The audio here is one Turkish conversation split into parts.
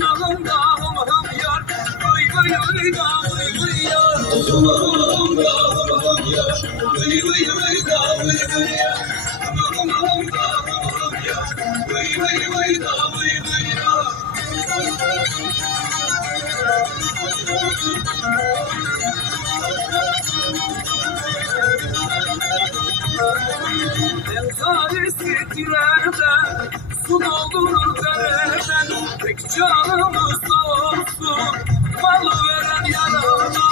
Ahım ahım da ahım ahım yar Vay vay vay da vay yar Ahım ahım da ahım ahım yar Vay vay vay da vay yar Ahım ahım da ahım ahım yar Vay vay vay da vay yar Ben tarihsiz trenden Su doldurur canımız olsun Malı veren yarana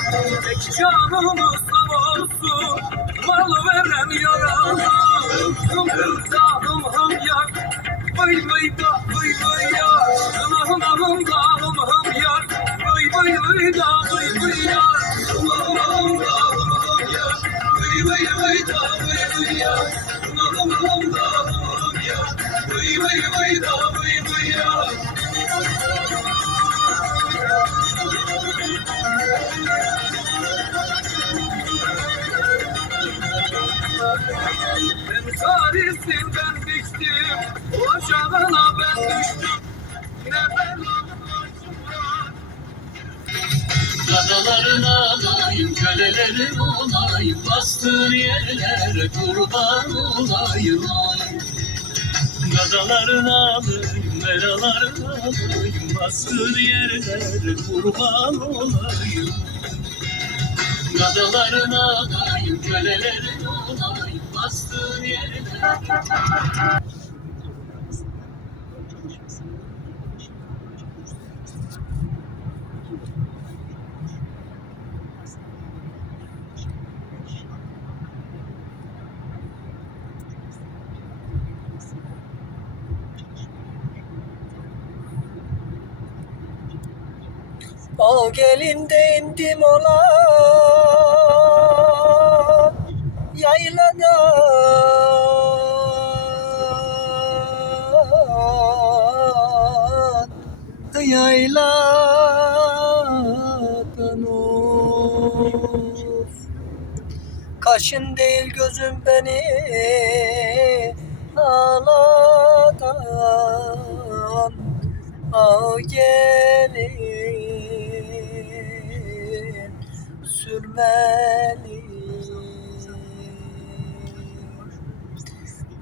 Tek canımız olsun Malı veren yarana Hım hım da Vay vay vay vay yar Hım hım hım da Vay vay vay vay vay yar Hım hım hım da Vay vay vay vay vay yar Hım hım hım da Vay vay vay vay Ben tarihsinden biçtim Ocağına ben düştüm. Yine ben Dadaların alayım, kölelerin olayım. Bastığın yerlere kurban olayım. Dadaların alayım, belaların alayım Bastığın yerlere kurban olayım. Dadaların alayım, kölelerin Bastığın yerlere O gelinde indim ola yaylada yayladan of Kaşın değil gözüm beni ağlatan Al gelin sürmeli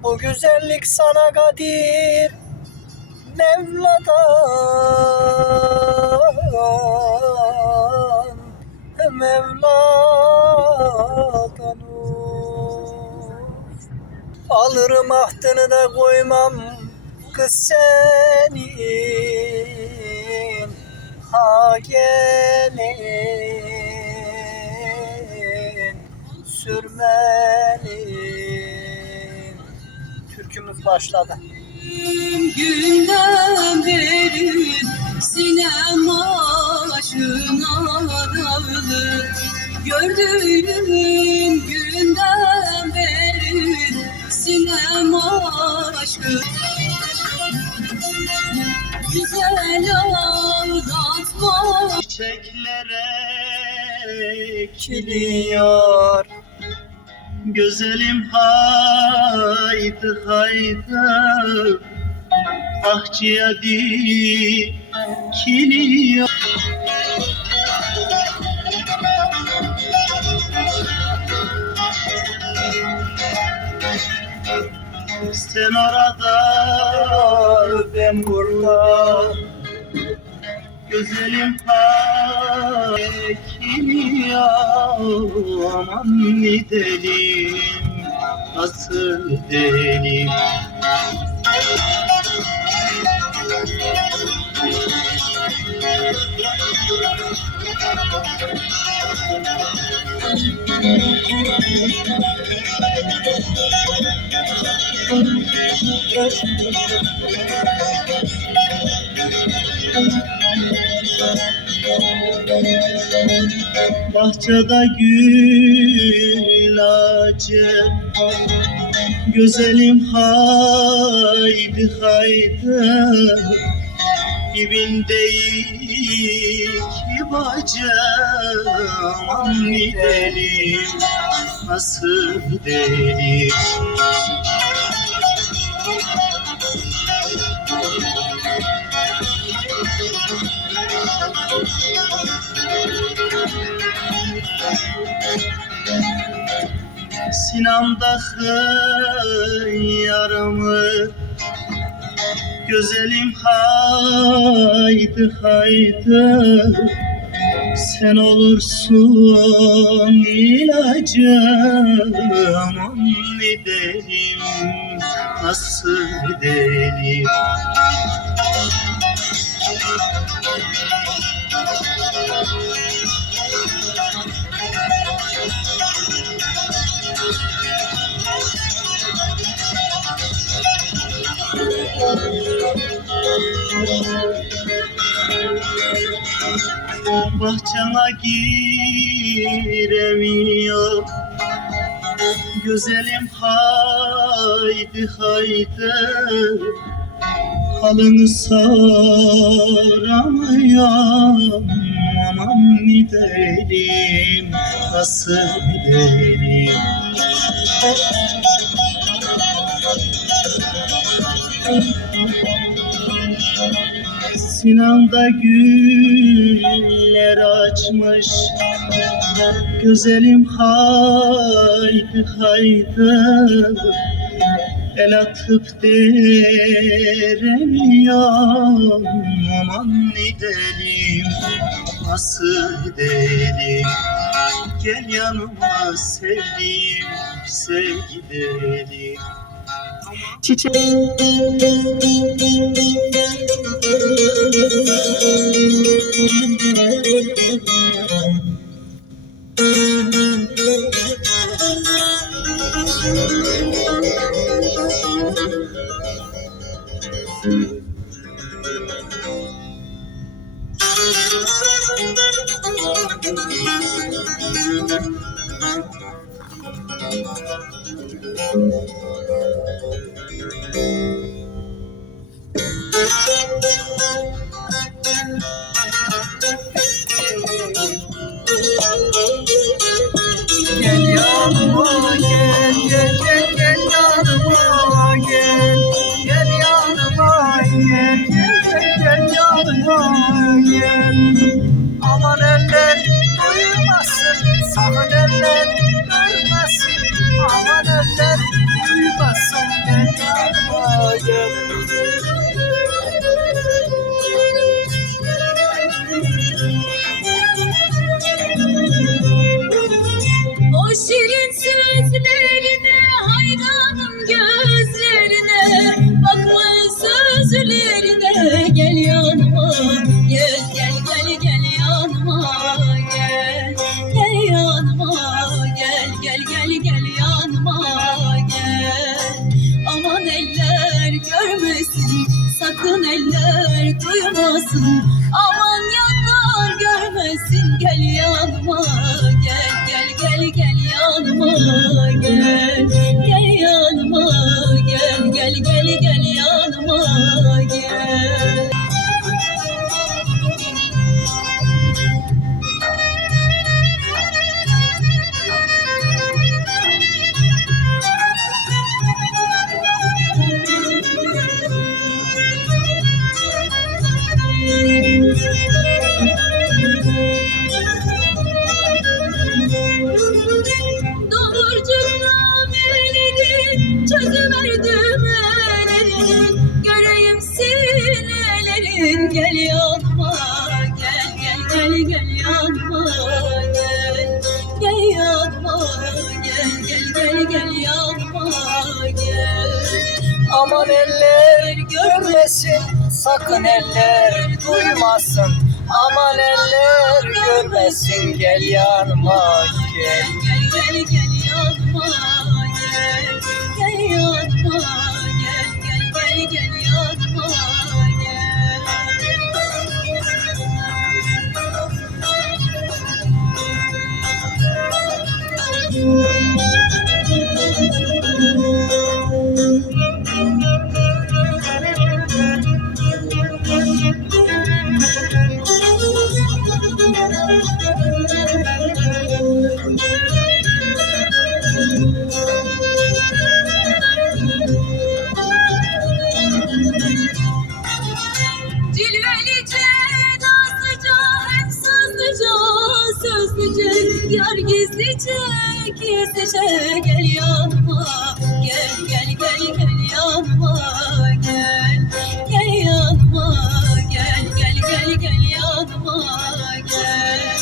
Bu güzellik sana kadir Mevla'dan Mevla'dan. Alırım ahtını da koymam kız senin Ha gelin sürmeli Türkümüz başladı. Günden beri sinem aşkına dağılır Gördüğüm günden beri sinem aşkı Güzel aldatma. Çiçeklere Kiliyor Güzelim haydi haydi Ahçıya dikiliyor. Sen orada ben burada Güzelim hakiliyor aman gidelim nasıl delim Bahçede gül ağacı Güzelim haydi haydi. Dibindeyik bacım Aman gidelim nasıl gidelim Sinamdaki yaramı Güzelim haydi haydi Sen olursun ilacım Aman gidelim nasıl gidelim Thank you. Bahçana giremiyor. Güzelim haydi haydi. Halını saramıyorum. Aman gidelim nasıl gidelim Sinan'da güller açmış. Güzelim haydi haydi. El atıp deremiyorum Aman gidelim nasıl gidelim Gel yanıma sevdiğim sevgilim Çiçek. Thank you. Gel görmesin sakın eller duymasın. Aman yanlar görmesin gel yanıma gel gel gel gel yanıma gel gel. Aman eller görmesin sakın eller duymasın. Aman eller görmesin gel yanıma gel Gel gel gel yanıma gel. Gel yanıma Yar gizlice içe gel yanıma. Gel gel gel gel yanıma. Gel Gel yanıma. Gel gel gel gel yanıma. Gel.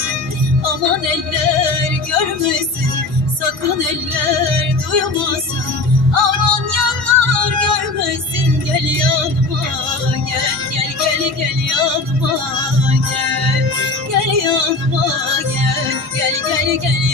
Aman eller görmesin sakın eller duymasın gel gel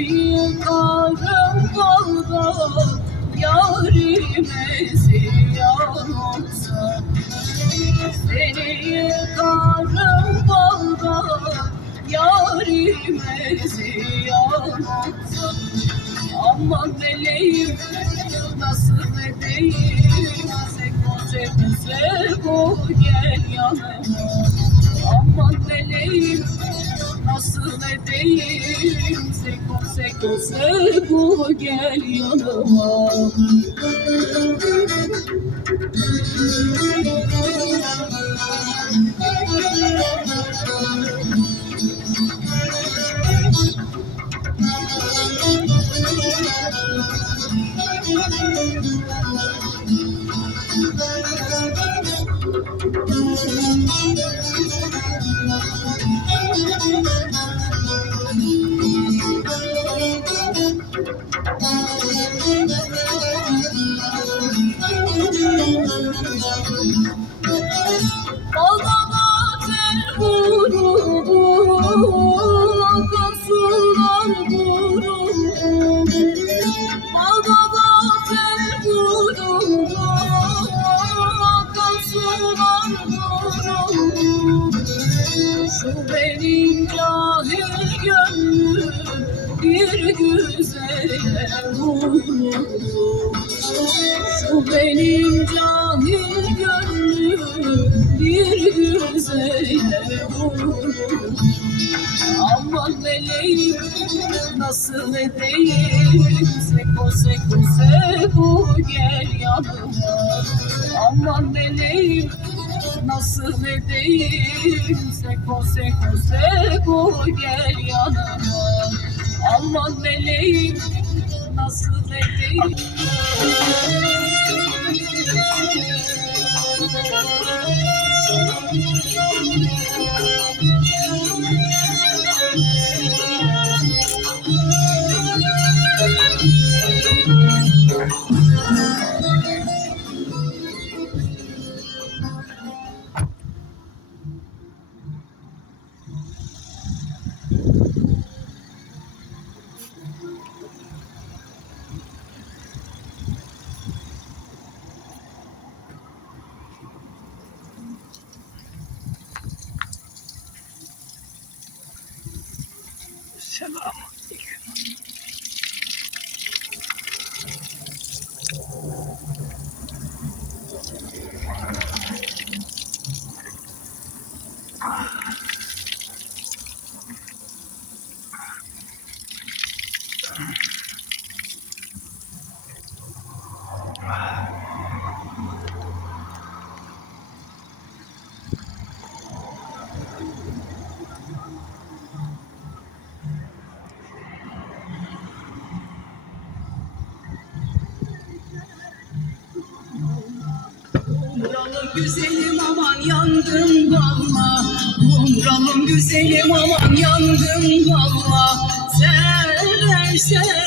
yıkarım balda Yarime ziyan olsa seni yıkarım balda Yarime ziyan olsa Aman meleğim nasıl edeyim Seko seko seko gel yanıma Aman meleğim edeyim Seko seko seko gel yanıma Aman meleğim nasıl edeyim Seko seko seko gel yanıma Aman meleğim nasıl edeyim. Güzelim aman yandım valla. Kumralım güzelim aman yandım valla. Seversen mektup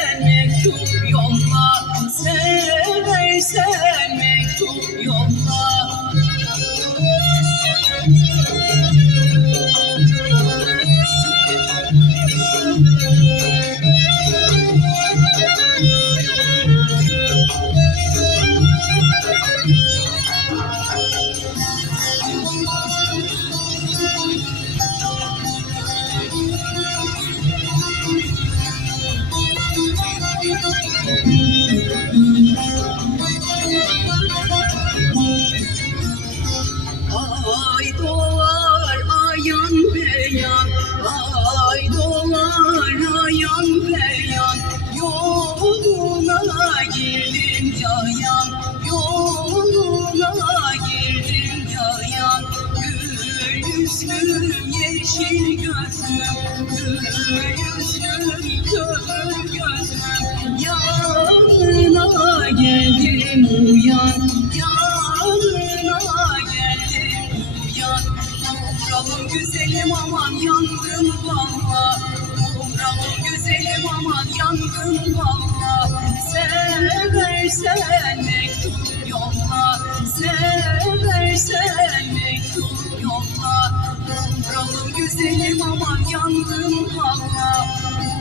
güzelim aman yandım valla. Kumralım güzelim aman yandım valla. Seversen mektup yolla. Seversen mektup yolla. Kumralım güzelim aman yandım valla.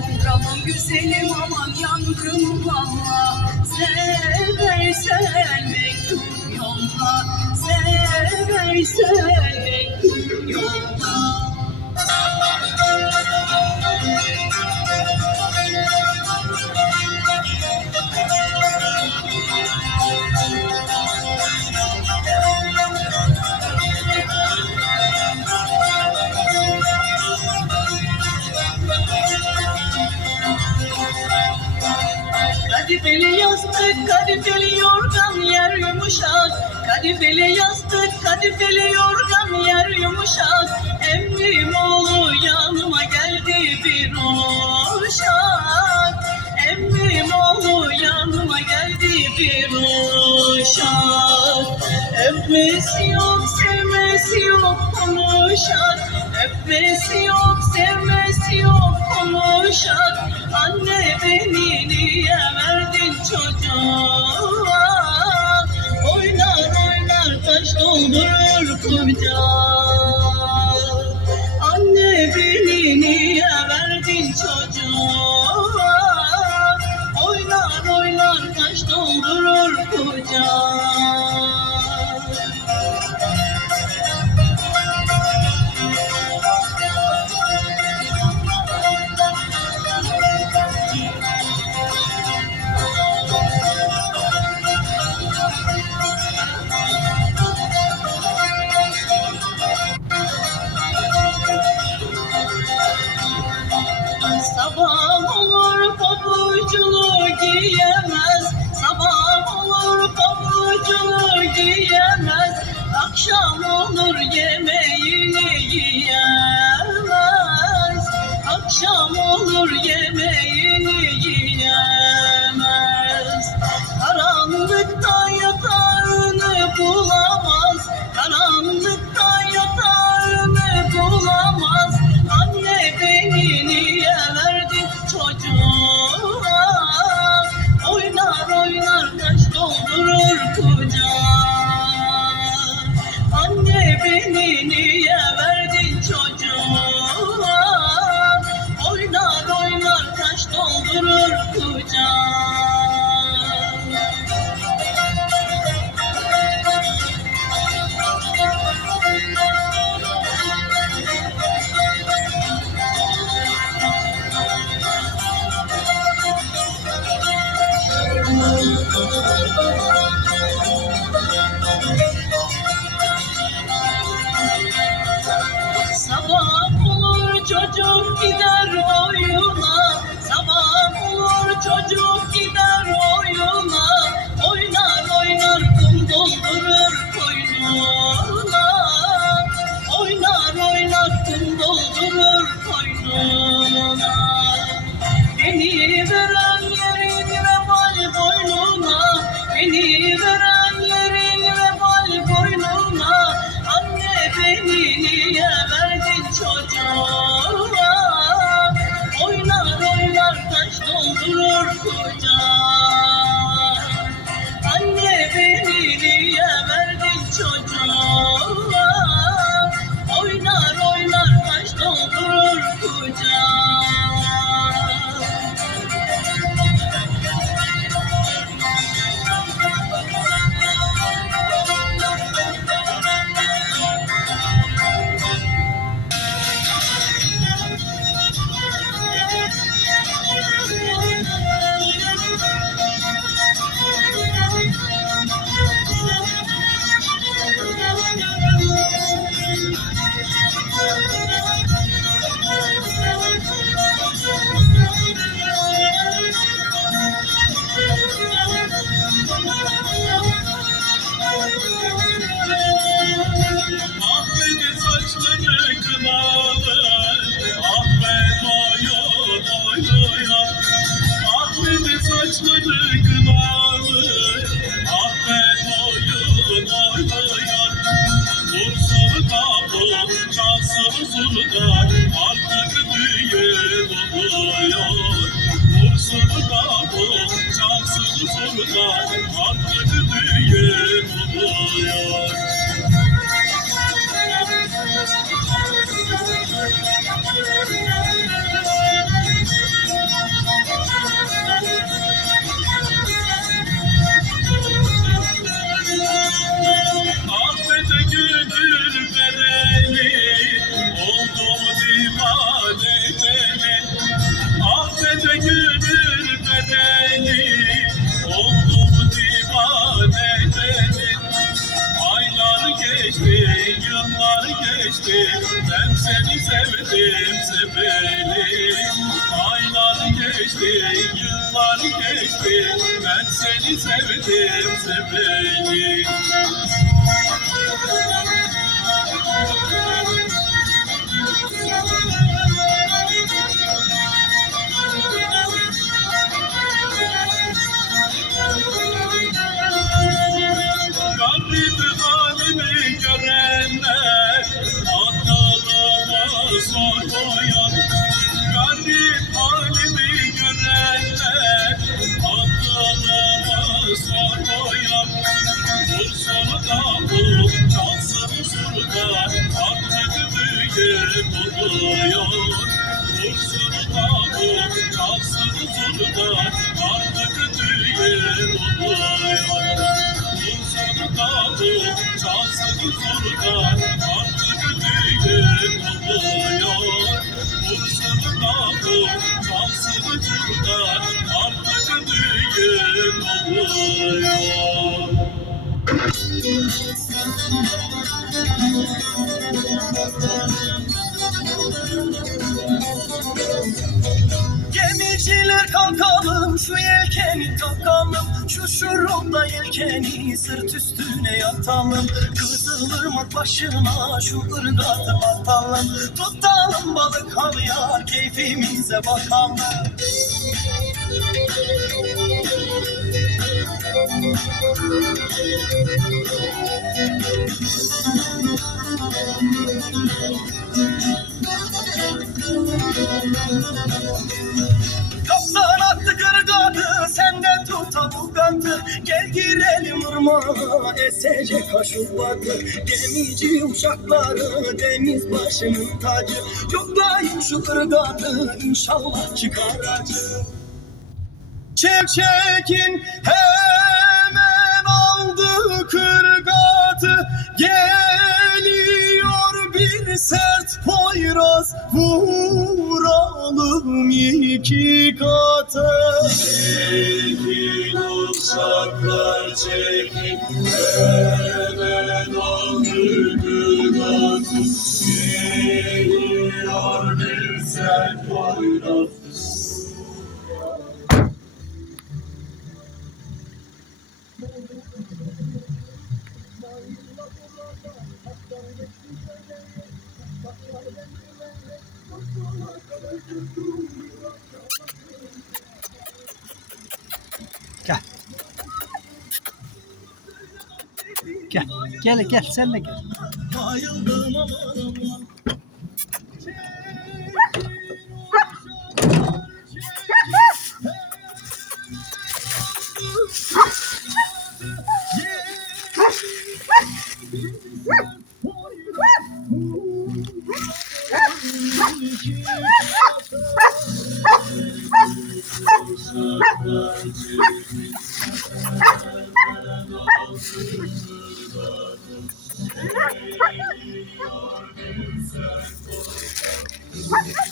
Kumralım güzelim aman yandım valla. Seversen mektup yolla. Seversen mektup Kadifeli yastık, kadifeli yorgan yer yumuşak. Kadifeli yastık, kadifeli yorgan yer yumuşak. Emrim oğlu yanıma geldi bir uşak. Emrim oğlu yanıma geldi bir uşak. Öpmesi yok, sevmesi yok konuşak. Öpmesi yok, sevmesi yok konuşak Anne beni niye verdin çocuğa? Oynar oynar taş doldurur kucak Anne beni niye verdin çocuğa? Oynar oynar taş doldurur kucak seni sevdim seveli Garip halimi görenler Atalarıma sormayan oluyor Vursun davul çalsın zurda Artık düğün oluyor Vursun davul çalsın zurda Artık düğün oluyor Vursun davul çalsın zurda Artık düğün oluyor Gemiciler kalkalım şu yelkeni takalım. Şu şurupta yelkeni sırt üstüne yatalım Kızılırmak başına şu ırgatı atalım. Tutalım balık havyar keyfimize bakalım Kaptan attı kırgadı senden tuta bu kandı Gel girelim ırmağa esecek kaşık batı. Gemici uşakları deniz başının tacı. Yoklayın şu ırgadı inşallah çıkar acı Çek çekin hemen aldı kırgatı Geliyor bir sert poyraz Vuralım iki katı Çekin uşaklar çekin Gel. Gel sen de gel. What?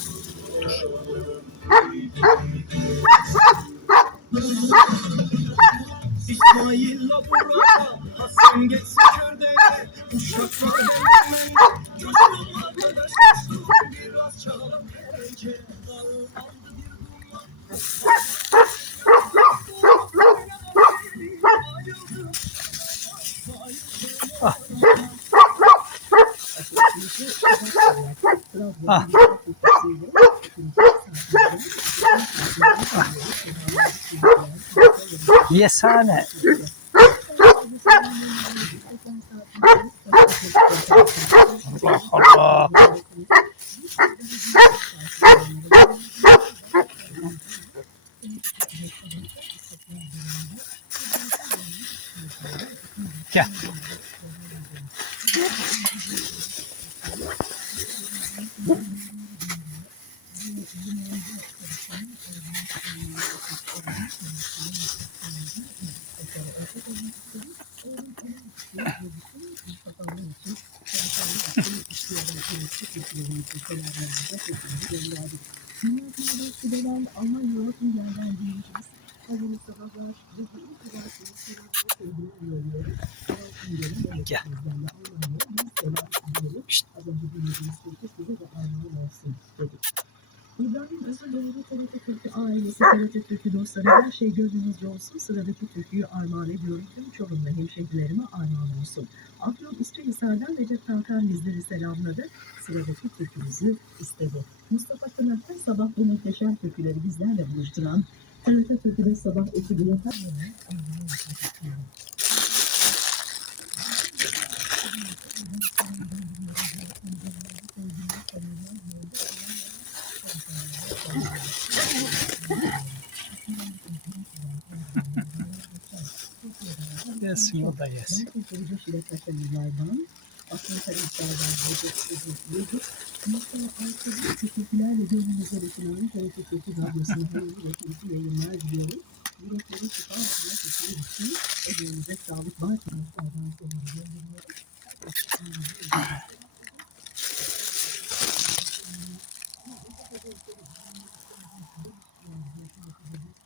Sonnet Türkü dostları her şey gönlünüzce olsun. Sıradaki türküyü armağan ediyorum. Tüm Çorumlu hemşehrilerime armağan olsun. Afyon İstinhisar'dan Recep Tankan bizleri selamladı. Sıradaki türkümüzü istedi. Mustafa Kınak'ta sabah bu muhteşem türküleri bizlerle buluşturan TRT Türkü'de sabah Yesin o da yesin. Kurtulucu Şilepaşa yıllardan Afyon